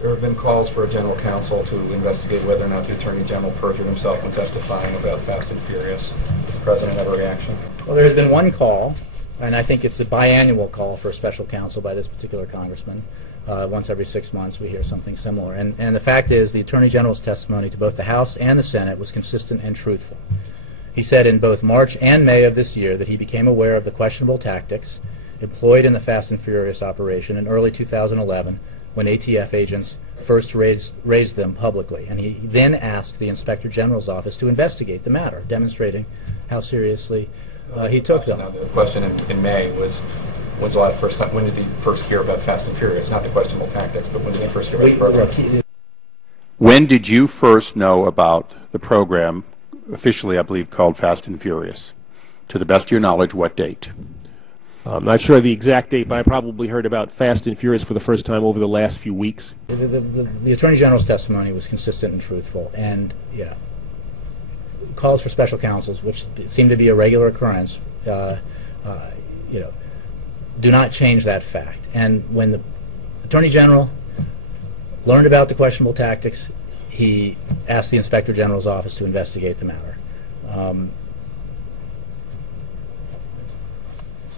There have been calls for a general counsel to investigate whether or not the Attorney General perjured himself when testifying about Fast and Furious. Does the President have a reaction? Well, there has been one call, and I think it's a biannual call for a special counsel by this particular congressman. Once every 6 months we hear something similar. And the fact is the Attorney General's testimony to both the House and the Senate was consistent and truthful. He said in both March and May of this year that he became aware of the questionable tactics employed in the Fast and Furious operation in early 2011 when ATF agents first raised them publicly. And he then asked the Inspector General's office to investigate the matter, demonstrating how seriously he took them. Now, the question in May was, when's the first time, when did he first hear about Fast and Furious? Not the questionable tactics, but when did he first hear about the program? When did you first know about the program, officially I believe called Fast and Furious? To the best of your knowledge, what date? I'm not sure the exact date, but I probably heard about Fast and Furious for the first time over the last few weeks. The Attorney General's testimony was consistent and truthful, and calls for special counsels, which seem to be a regular occurrence, do not change that fact. And when the Attorney General learned about the questionable tactics, he asked the Inspector General's office to investigate the matter.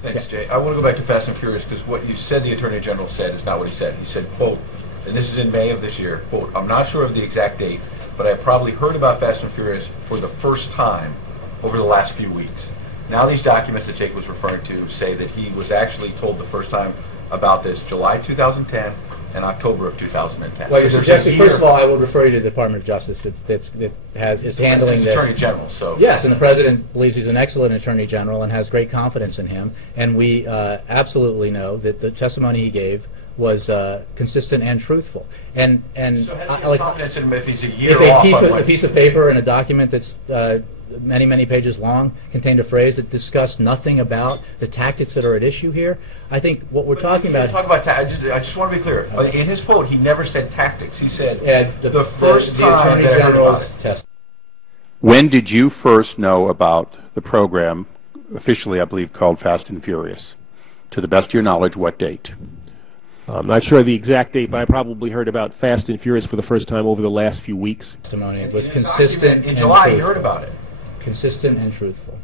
Thanks, Jay. I want to go back to Fast and Furious because what you said the Attorney General said is not what he said. He said, quote, and this is in May of this year, quote, I'm not sure of the exact date, but I probably heard about Fast and Furious for the first time over the last few weeks. Now these documents that Jake was referring to say that he was actually told the first time about this July 2010 and October of 2010. Well, so Jesse, first of all, I will refer you to the Department of Justice. Is handling this. Attorney General, so yes, and the President believes he's an excellent Attorney General and has great confidence in him. And we absolutely know that the testimony he gave was consistent and truthful. And so has he confidence in him if he's a year if off? A piece of paper and a document that's many pages long contained a phrase that discussed nothing about the tactics that are at issue here. I think what we're talking about. I just want to be clear. In his quote, he never said tactics. He said the first time Attorney General's test. When did you first know about the program, officially I believe called Fast and Furious? To the best of your knowledge, what date? I'm not sure the exact date, but I probably heard about Fast and Furious for the first time over the last few weeks. Testimony was consistent. In July, you heard about it. Consistent and truthful.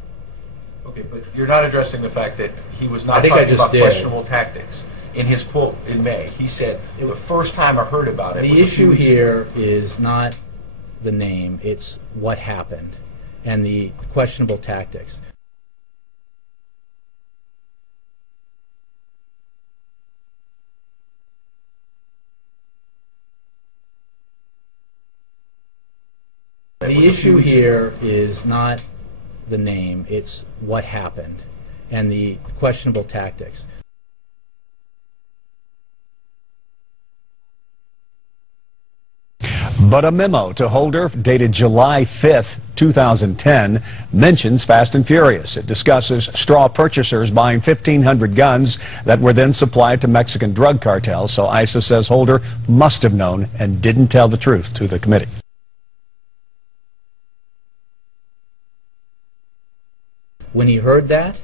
Okay, but you're not addressing the fact that he was not talking about questionable tactics. In his quote in May, he said, the first time I heard about it was the issue here is not the name, it's what happened and the questionable tactics. The issue here is not the name, it's what happened and the questionable tactics. But a memo to Holder dated July 5th, 2010 mentions Fast and Furious. It discusses straw purchasers buying 1,500 guns that were then supplied to Mexican drug cartels. So ISIS says Holder must have known and didn't tell the truth to the committee. When he heard that,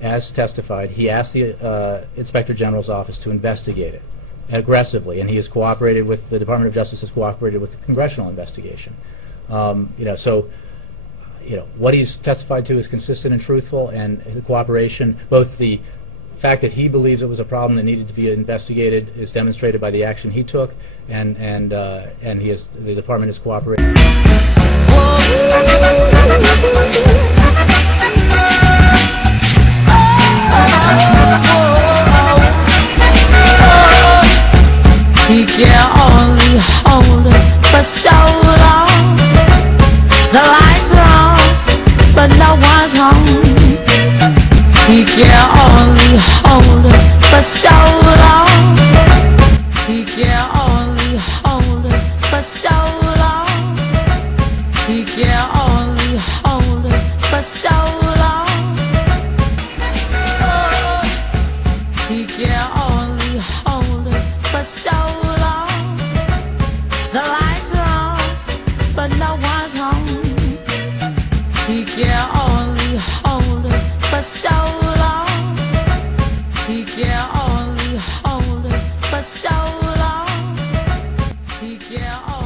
as testified, he asked the Inspector General's office to investigate it aggressively, and he has cooperated with the Department of Justice, has cooperated with the congressional investigation. What he's testified to is consistent and truthful, and the cooperation, both the fact that he believes it was a problem that needed to be investigated, is demonstrated by the action he took, and the department has cooperated. He can only hold for so long. The lights are on, but no one's home. He can only hold for so long. He can only hold for so long. He can only hold for so long. He can only hold for so long. The lights are on, but no one's home. He can only hold for so long. He can only hold for so long. can